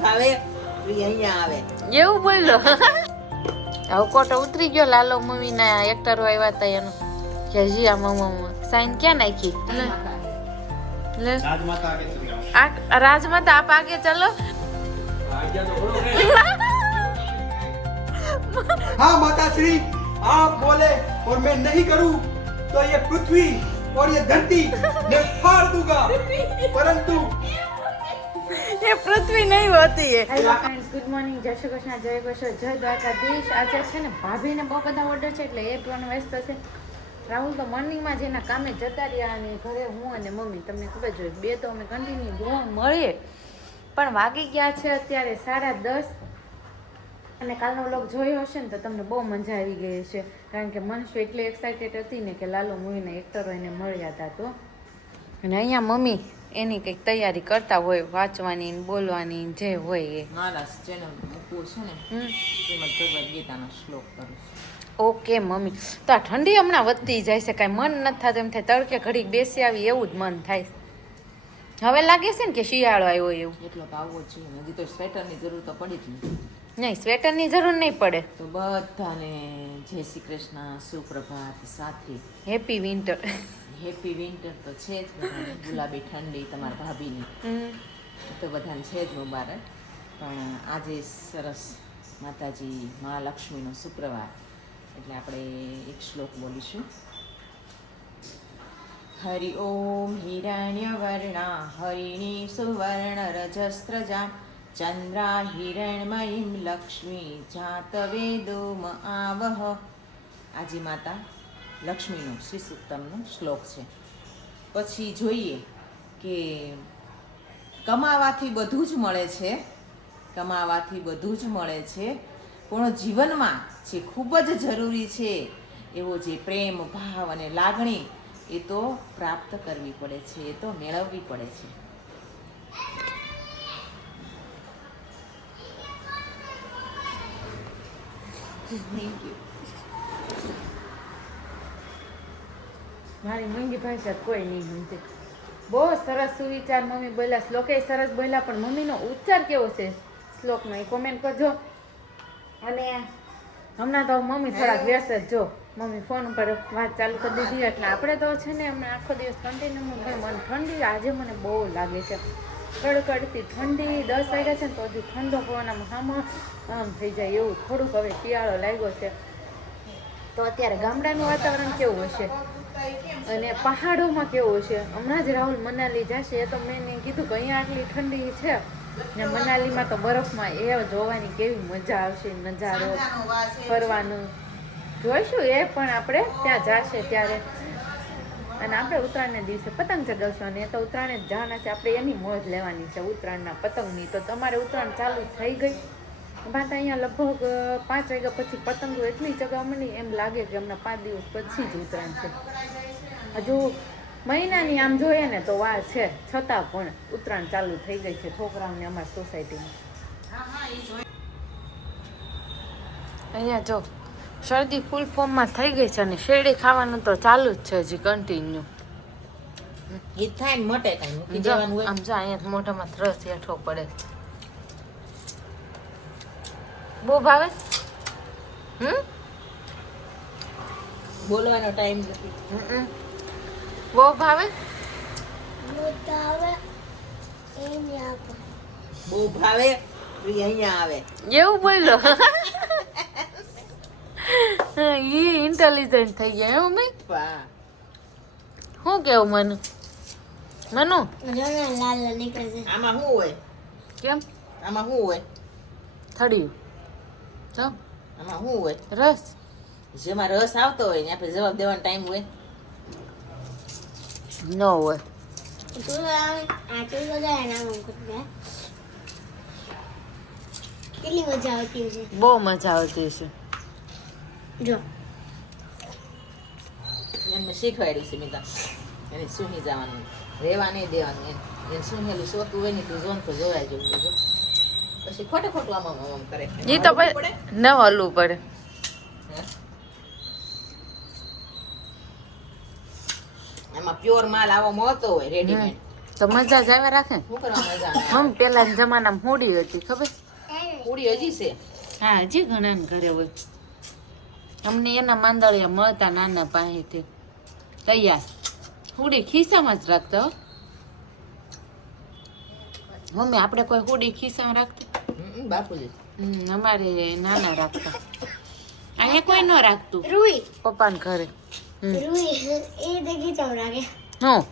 ભાવે અહીંયા આવે એવું બોલ્યો હવે કોટો ઉતરી ગયો લાલો મૂવી ના એક્ટરો આવ્યા હતા એનો કે જી આ મમ્મા સાઈન ક્યાં નાખી લે રાજમાતા આગે ચલી જાઓ આ રાજમાતા આપ આગે ચલો हाँ माता श्री आप बोले और मैं नहीं करूं तो ये पृथ्वी और ये धरती मैं फाड़ दूंगा परंतु ये पृथ्वी नहीं होती है हेलो फ्रेंड्स गुड मॉर्निंग जय श्री कृष्ण जय કૃષ્ણ જય દ્વારકાધીશ આજે છે ને ભાભીને બહુ બધા ઓર્ડર છે એટલે એ પણ વ્યસ્ત છે રાહુલ તો મોર્નિંગમાં જેના કામે જતા રહ્યા અને ઘરે હું અને મમ્મી તમને ખબર જ હોય બે તો અમે કન્ટિન્યુ જોવા મળીએ પણ વાગી ગયા છે અત્યારે 10:30 અને કાલનો વ્લોગ જોયો હશે ને તો તમને બહુ મજા આવી ગઈ છે કારણ કે મનસુ એટલી એક્સાઇટેડ હતી ને કે લાલો મૂવીના એક્ટરો એને મળ્યા હતા તો અને અહીંયા મમ્મી એની કંઈક તૈયારી કરતા હોય વાંચવાની ને બોલવાની જે હોય એ મારા ચેનલ મૂકવું છે ને શ્રીમદ ભગવદ ગીતાનો શ્લોક કરું ઓકે મમ્મી તો આ ઠંડી હમણાં વધતી જાય છે કાંઈ મન નથી થતું એમ થાય તડકે ઘડીક બેસી આવી એવું જ મન થાય હવે લાગે છે ને કે શિયાળો આવ્યો એવું એટલો તો આવવો જ જોઈએ હજી તો સ્વેટરની જરૂર તો પડી જ નહીં નહીં સ્વેટરની જરૂર નહીં પડે તો બધાને જય શ્રી કૃષ્ણ સુપ્રભાત સાથે હેપી વિન્ટર હેપી વિન્ટર તો છે જ બધાને ગુલાબી ઠંડી તમારા ભાભીની તો બધાને છે જ મુબારક પણ આજે સરસ માતાજી મહાલક્ષ્મીનો શુક્રવાર એટલે આપણે એક શ્લોક બોલીશું હરિ ઓમ હિરણ્યવર્ણા હરિણી સુવર્ણ રજસ્ત્રજા ચંદ્રા હિરણમયીમ લક્ષ્મી જાતવેદોમ આવહ આજે માતા લક્ષ્મીનો શ્રી સૂક્તમનો શ્લોક છે પછી જોઈએ કે કમાવાથી બધું જ મળે છે કમાવાથી બધું જ મળે છે પણ જીવનમાં જે ખૂબ જ જરૂરી છે એવો જે પ્રેમ ભાવ અને લાગણી એ તો પ્રાપ્ત કરવી પડે છે એ તો મેળવવી પડે છે થેન્ક યુ મારી મૂંગી ભાષા કોઈ નહીં સમજે બહુ સરસ સુવિચાર મમ્મી બોલ્યા શ્લોકે સરસ બોલ્યા પણ મમ્મીનો ઉચ્ચાર કેવો છે શ્લોકનો એ કોમેન્ટ કરજો અને હમણાં તો મમ્મી થોડાક વ્યસ્ત જ જો મમ્મી ફોન ઉપર વાત ચાલુ કરી દીધી એટલે આપણે તો છે ને હમણાં આખો દિવસ કન્ટિન્યુ પણ મને ઠંડી આજે મને બહુ લાગે છે કડકડતી ઠંડી 10 વાગ્યા છે ને તો હજુ ઠંડો પવનમાં આમ થઈ જાય એવું થોડુંક હવે શિયાળો લાગ્યો છે તો અત્યારે ગામડાનું વાતાવરણ કેવું હશે અને પહાડોમાં કેવું છે હમણાં જ રાહુલ મનાલી જશે એ તો મેં એને કીધું કે અહીંયા આટલી ઠંડી છે ને મનાલીમાં તો બરફમાં એ જોવાની કેવી મજા આવશે નજારો ફરવાનું જોઈશું એ પણ આપણે ત્યાં જશે ત્યારે અને આપણે ઉત્તરાયણના દિવસે પતંગ ચગાવશું અને એ તો ઉત્તરાયણ જ જવાના છે આપણે એની મોજ લેવાની છે ઉત્તરાયણના પતંગની તો તમારે ઉત્તરાયણ ચાલુ થઈ ગઈ બાદ અહીંયા લગભગ 5 વાગ્યા પછી પતંગો એટલી ચગાવવાની એમ લાગે કે હમણાં 5 દિવસ પછી જ ઉત્તરાયણ છે હજુ મહિનાની આમ જોઈએ ને તો વાર છે છતાં પણ ઉત્તરાયણ ચાલુ થઈ ગઈ છે છોકરાઓને અમારી સોસાયટીમાં અહીંયા જો શરદી ફૂલ ફોર્મમાં થઈ ગઈ છે અને શેરડી ખાવાનું તો ચાલુ જ છે હજી કન્ટિન્યુ એ થાય ને મટે કાંઈ મૂકી દેવાનું હોય આમ જો અહીંયા મોઢામાં રસ હેઠો પડે બહુ ભાવે બોલવાનો ટાઈમ નથી બહુ ભાવે બહુ ભાવે અહીંયા આવે એવું બોલ્યો ઈ ઇન્ટેલિજન્ટ થઈ ગયા એવું મેં વાહ શું કેવું મનુ આમાં શું હોય કેમ આમાં શું હોય થળિયું જો આમાં શું હોય રસ જેમાં રસ આવતો હોય ને આપણે જવાબ દેવાનો ટાઈમ હોય ન હોય કેટલી મજા આવતી છે બહુ મજા આવતી છે જો એમને શીખવાડ્યું છે મિતા એને સુહી જવાનું રહેવા નહીં દેવાનું એને સુહેલું સોતું હોય ને તું જોન તો જોવાય જેવું જો પછી ખોટું ખોટું આમ કરે ઈ તો ન હલવું પડે એમાં પ્યોર માલ આવો મળતો હોય રેડીમેડ તો મજા જ આવ્યા રાખે શું કરવા મજા આવે? મમ્મી પેલાના જમાનામાં હોડી હતી ખબર પૂરી હજી છે. હા હજી ઘણા ઘરે હોય અમને એના માંદળિયા મળતા નાના પાસેથી તૈયાર હોડી ખિસ્સામાં જ રાખતા હો મમ્મી આપણે કોઈ હોડી ખિસ્સામાં રાખતા બાપુજી અમારે નાના રાખતા અહીંયા કોઈ ન રાખતું રૂઈ પપ્પાને ઘરે રૂઈ એ દેખી તો રાગે હું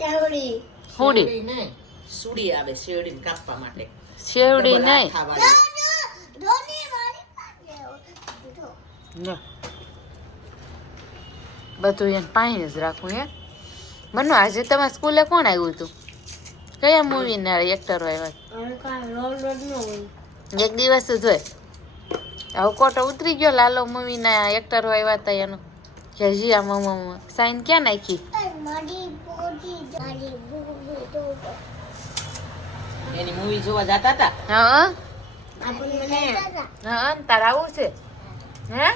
લાવડી હોડી શેરડી નહીં, સુડી આવે શેરડીને કાપવા માટે. શેવડી ડબલ નહીં આથાવાળી. ધોની મારી પાસે લો. બધું એને પાણી જ રાખવું હે મનો આજે તમારા સ્કૂલે કોણ આવ્યું હતું કયા મૂવી ના એક્ટર આવ્યા અનકા રોલ રોડ નો હોય એક દિવસ જ હોય હવે કોટો ઉતરી ગયો લાલો મૂવી ના એક્ટર આવ્યા હતા એનો કે જીયા મમ્મા સાઈન ક્યાં નાખી મારી બોડી તો એની મૂવી જોવા જતા હતા. હા આપણે હા તાર આવું છે હે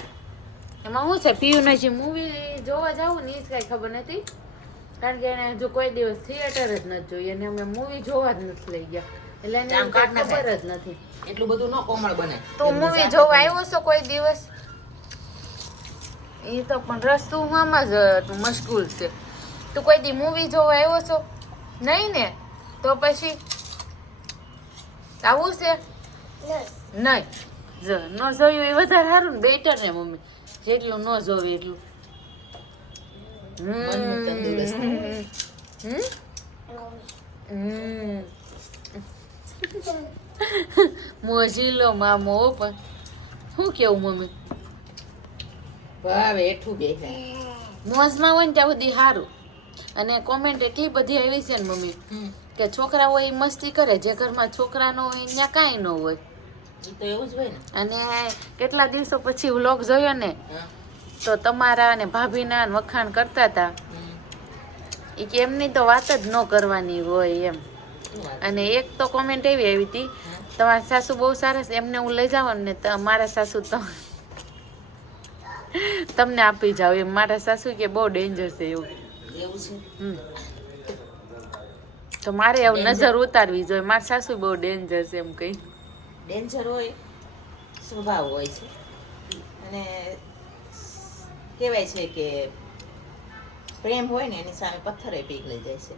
એમાં શું છે પીયુ નજી મૂવી જોવા જાવું ને એ જ કાંઈ ખબર નથી કારણ કે એને જો કોઈ દિવસ થિયેટર જ નથી જોઈ અને અમે મૂવી જોવા જ નથી લઈ ગયા એટલે એને જામ કાઢ નાખે. ખબર જ નથી એટલું બધું ન કોમળ બને. તો મૂવી જોવા આવ્યો છો કોઈ દિવસ એ તો પણ રસ્તુમાં જ મશગુલ છે તું કોઈ દી મૂવી જોવા આવ્યો છો નહીં ને તો પછી આવું છે નહીં જો ન જોયું એ વધારે સારું ને બેટર ને મમ્મી જેટલું ન જોવે એટલું મનનું તંદુરસ્ત. મોજીલો મામો પણ શું કેવું મમ્મી ભાવે હેઠું બેસે. મોજમાં હોય ને ત્યાં સુધી સારું અને કોમેન્ટ એટલી બધી આવી છે ને મમ્મી કે છોકરા હોય એ મસ્તી કરે જે ઘરમાં છોકરા ન હોય ત્યાં કાંઈ ન હોય ઈ તો એવું જ હોય ને. અને કેટલા દિવસો પછી વ્લોગ જોયો ને હા. તો તમારા અને ભાભીના વખાણ કરતા હતા એ કે એમની તો વાત જ ન કરવાની હોય એમ શું વાત? અને એક તો કોમેન્ટ એવી આવી હતી તમારા સાસુ બહુ સારા છે એમને હું લઈ જાઉં ને મારા સાસુ તો તમને આપી જાવ એમ મારા સાસુ કે બહુ ડેન્જર છે એવું એવું છે. હમ. તો મારે એવું નજર ઉતારવી જોઈએ મારા સાસુ બહુ ડેન્જર છે એમ કઈ ડેન્જર હોય સ્વભાવ હોય છે અને કહેવાય છે કે પ્રેમ હોય ને એની સામે પથ્થરે પીગળી જાય છે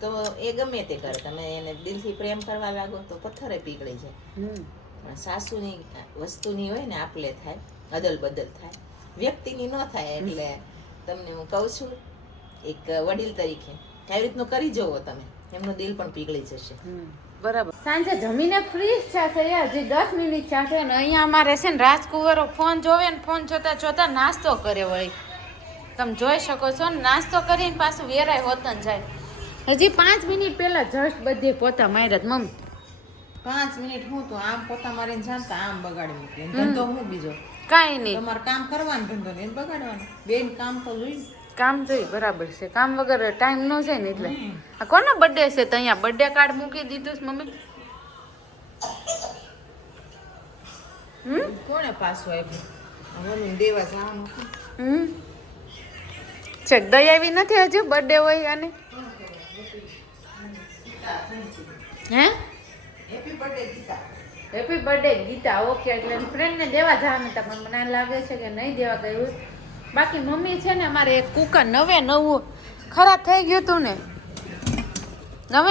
તો એ ગમે તે કરે તમે એને દિલથી પ્રેમ કરવા લાગો તો પથ્થરે પીગળી જાય પણ સાસુની વસ્તુની હોય ને આપલે થાય અદલ બદલ થાય વ્યક્તિની ન થાય એટલે તમને હું કહું છું એક વડીલ તરીકે આવી રીતનું કરી જુઓ તમે એમનું દિલ પણ પીગળી જશે. બરાબર સાંજે જમીને ફ્રી છે હજી 10 મિનિટ છે ને અહીંયા અમારે છે ને રાજકુંવરો ફોન જોવે ને ફોન જોતા જોતા નાસ્તો કરે વળી તમે જોઈ શકો છો ને નાસ્તો કરીને પાછું વેરાય હોતન જાય હજી 5 મિનિટ પહેલા જસ્ટ બધે પોતા માર્યા જ મમ્મી 5 મિનિટ હું તો આમ પોતા મારીને જાણતા આમ બગાડી મૂકી ધંધો હું બીજો કાંઈ નહીં તમારે કામ કરવાનું ધંધો ને બગાડવાનું બેન કામ તો જોઈ કામ જોઈ બરાબર છે કામ વગર ટાઈમ ન જાય ને એટલે આ કોનો બર્થડે છે તો અહીંયા બર્થડે કાર્ડ મૂકી દીધું છે મમ્મી કોને પાછું આપ્યું મમ્મી દેવા જવાનું છેક દઈ આવી નથી હજુ બર્થડે હોય અને hey happy birthday Geeta. Happy birthday Geeta okay એટલે ફ્રેન્ડને દેવા જવાનું હતા પણ મને લાગે છે કે નહીં દેવા ગયું બાકી મમ્મી છે ને અમારે એક કુકર નવું ખરાબ થઈ ગયું હતું ને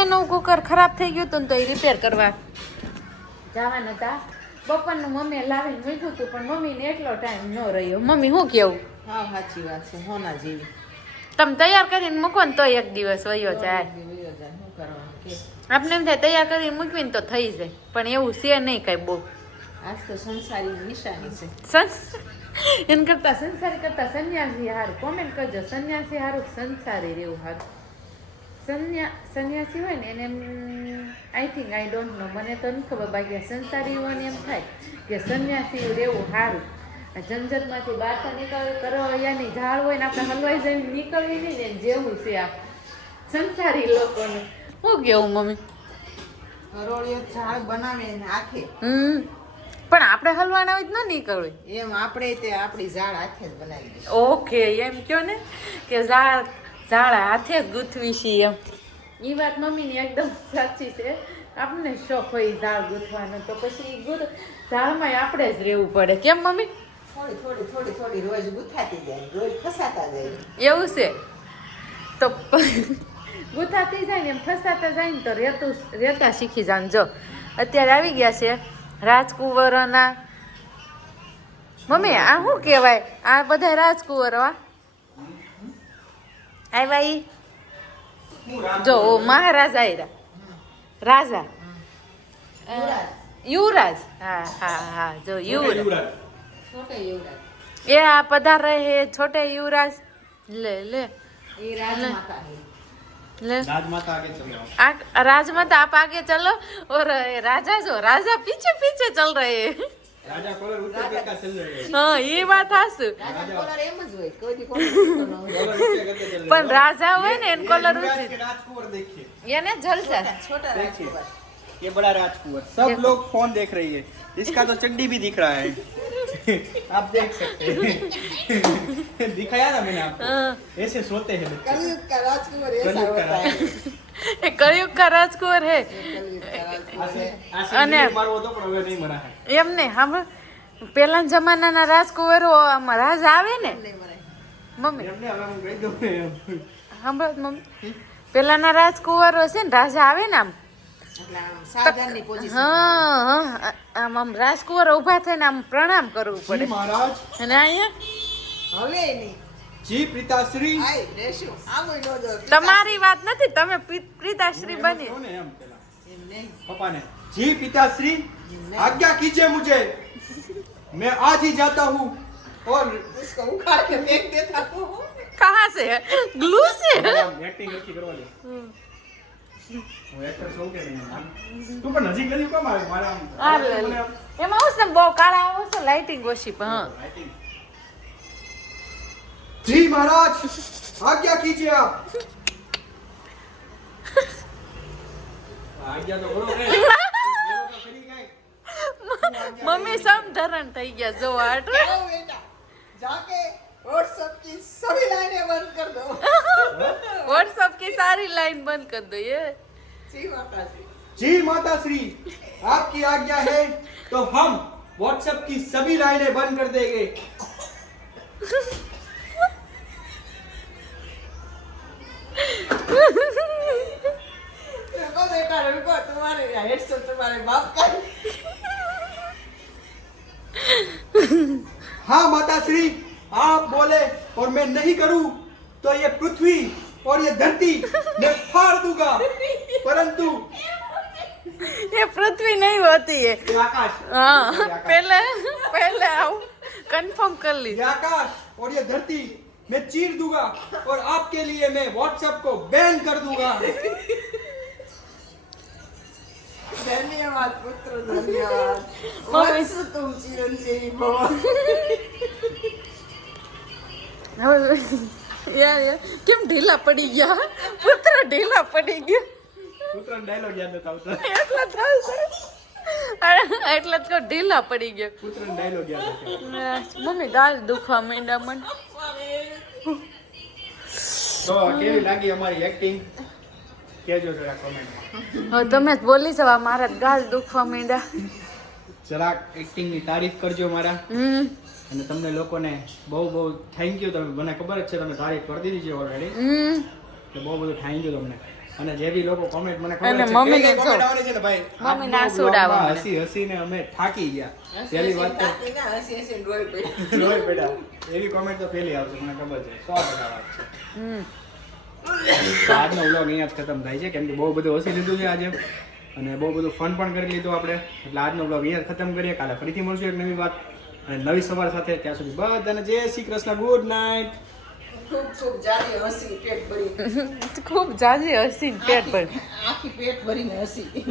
નવું કુકર ખરાબ થઈ ગયું હતું ને તો એ રિપેર કરવા જવાના હતા બપોરનું મમ્મીએ લાવીને મૂક્યું હતું પણ મમ્મીને એટલો ટાઈમ ન રહ્યો મમ્મી શું કેવું હા સાચી વાત છે હોના જેવી તમે તૈયાર કરીને મૂકો ને તો એક દિવસ વયો જાય શું કરવાનું કે આપણે એમ થાય તૈયાર કરીને મૂકવી ને તો થઈ જાય પણ એવું છે નહીં કાંઈ બહુ આજ તો સંસારી નિશાની છે. એને કરતા સંસારી કરતા સંન્યાસી હારું કોમેન્ટ કરજો સંન્યાસી હારું સંસારી રહેવું હારું સંન્યાસી હોય ને એને I think I don't know મને તો નથી ખબર બાકી આ સંસારીઓને એમ થાય કે સંન્યાસી રહેવું સારું આ ઝંઝટમાંથી બહાર તો નીકળ કરવાની ઝાડ હોય ને આપણે હલવાઈ જઈને નીકળવી નહીં ને જેવું છે આ સંસારી લોકોનું શું કેવું મમ્મી કરોળિયો ઝાડ બનાવે ને આખે પણ આપણે હલવાના હોય જ ન નીકળવું એમ આપણે તે આપણી ઝાડ હાથે જ બનાવી દઈએ. ઓકે એમ કયો ને કે ઝાડ હાથે જ ગૂંથવી છીએ એમ એ વાત મમ્મીની એકદમ સાચી છે. આપણને શોખ હોય ઝાડ ગૂંથવાનો તો પછી ઝાડમાં આપણે જ રહેવું પડે. કેમ મમ્મી? થોડી રોજ ગુથાતી જાય, રોજ ફસાતા જાય. એવું છે તો ગુથાતી જાય ને એમ ફસાતા જાય ને તો રહેતા શીખી જાય. જો અત્યારે આવી ગયા છે રાજકુંવરોના. મમ્મી આ શું કહેવાય? આ બધા રાજકુંવરો આવ્યા ઈ જો મહારાજા આવ્યા. રાજા યુવરાજ. હા જો યુવરાજ. છોટે યુવરાજ. એ આ પધારે હે છોટે યુવરાજ. લે એ રાજમાતા है. ले राजमाता आगे चलो राजमाता आप आगे चलो और राजा जो राजा पीछे पीछे चल रहे हैं. राजा कोलर उत्तर का चल रहे हैं हाँ ये बात हासु. રાજા કોલર એમ જ હોય, કોઈ દી કોલર कोलर ऊंचे करके चल रहे પણ રાજા હોય ને એને કોલર युवराज ઊંચી के राजकुंवर देखिए એને જલસા. છોટા देखिए રાજકુમાર. ये बड़ा राजकुंवर सब लोग फोन देख रही है इसका तो चड्डी भी दिख रहा है आप देख सकते हैं दिखाया ना मैंने आपको हाँ. ऐसे सोते हैं बच्चे કલયુગ કા રાજકુમાર ऐसा कलयुग का होता है. એ કળિયુગ કા રાજકુંવર હે. કલયુગ કા રાજકુમાર आसे है. आसे અને- नहीं मारो तो पर હવે નહીં મરા है એમ ને સાંભળ પેલા જમાનાના રાજકુંવરો આમાં રાજા આવે ને નહીં મરાય. મમ્મી એમને હવે હું કહી દઉં ને સાંભળ મમ્મી પેલાના રાજકુંવરો છે ને રાજા આવે ને આમ એટલે આમ શાહજહાનની પોઝિશન. હા આમ રાજકુંવરો ઊભા થઈને આમ પ્રણામ કરવું જી પડે. મહારાજ અને અહીંયા હવે નહીં. જી પિતાશ્રી આય રેશું. આમ ય નો જો. તમારી વાત નથી તમે પિતાશ્રી બની. કહો ને એમ પેલા એમ નહીં. पापा ने जी पिताश्री आज्ञा कीजिए मुझे मैं आज ही जाता हूँ और उसको उखाड़ के फेंक देता हूँ. कहाँ से है ग्लू से है? एक्टिंग अच्छी करवा दे હું એક્ટર છું કે નહીં તું પણ નજીક નજીક કેમ આવે મારા આ લે લે. એમાં હું છે બહુ કાળા આવો છે લાઇટિંગ ઓછી પણ હા. जी महाराज आज्ञा कीजिए आप आज्ञा तो करो रे મમ્મી સમ ધરણ થઈ ગયા જો આટ जाओ बेटा, जाके व्हाट्सएप की सभी लाइनें बंद कर दो. व्हाट्सएप की सारी लाइन बंद कर दो ये. जी माताजी. जी माता श्री आपकी आज्ञा है तो हम व्हाट्सएप की सभी लाइनें बंद कर देंगे रुको बेटा रुको, तुम्हारे हेडसेट तुम्हारे बाप का है. हाँ माता श्री आप बोले और मैं नहीं करूं तो ये पृथ्वी और ये धरती मैं फाड़ दूंगा परंतु ये पृथ्वी नहीं होती है. ये आकाश हाँ पहले आओ कंफर्म कर ली. ये आकाश और ये धरती मैं चीर दूंगा और आपके लिए मैं व्हाट्सएप को बैन कर दूंगा धन्यवाद पुत्र, धन्यवाद. मम्मी. वत्स तुम चिरंजीवी भव. यार કેમ ઢીલા પડી ગયા પુત્ર ઢીલા પડી ગયા सूत्र डायलॉग याद आता होता એટલા જ ઢીલા પડી ગયા. सूत्र डायलॉग याद आता મમ્મી ગાલ દુખવા માંડ્યા મને. તો કેવી લાગી અમારી એક્ટિંગ કેજો જરા કમેન્ટમાં હવે તમે જ બોલી છો મારા ગાલ દુખવા માંડ્યા. જરાક એક્ટિંગની તારીફ કરજો મારા અને તમને લોકોને બહુ બહુ થેન્ક યુ. તમે મને ખબર જ છે તમે તારીફ કરી દીધી છે ઓલરેડી એટલે બહુ બધું થેન્ક યુ તમને. અને જે બી લોકો કોમેન્ટ મને ખબર અને છે મમ્મીને કે જો. comment આવવાની છે ને ભાઈ મમ્મીને આજના આંસુ ઉડાવવા vlogમાં મને. હસી હસીને અમે થાકી ગયા પહેલી વાત તો હસી હસી રોઈ પડી. રોય બેટા એવી કોમેન્ટ તો પહેલી આવશે મને ખબર છે 100% વાત છે. તો આજનો વ્લોગ અહીંયા જ ખતમ થાય છે કેમ કે બહુ બધું હસી લીધું છે આજે અને બહુ બધું ફન પણ કરી લીધું આપણે એટલે આજનો વ્લોગ અહીંયા જ ખતમ કરીએ. કાલે ફરીથી મળશું એક નવી વાત અને નવી સવાર સાથે. ત્યાં સુધી બધાને જય શ્રી કૃષ્ણ, ગુડ નાઇટ. ખૂબ ખૂબ જાજી હસી પેટ ભરી. ખૂબ જાજી હસી પેટ પર આખી પેટ ભરીને હસી.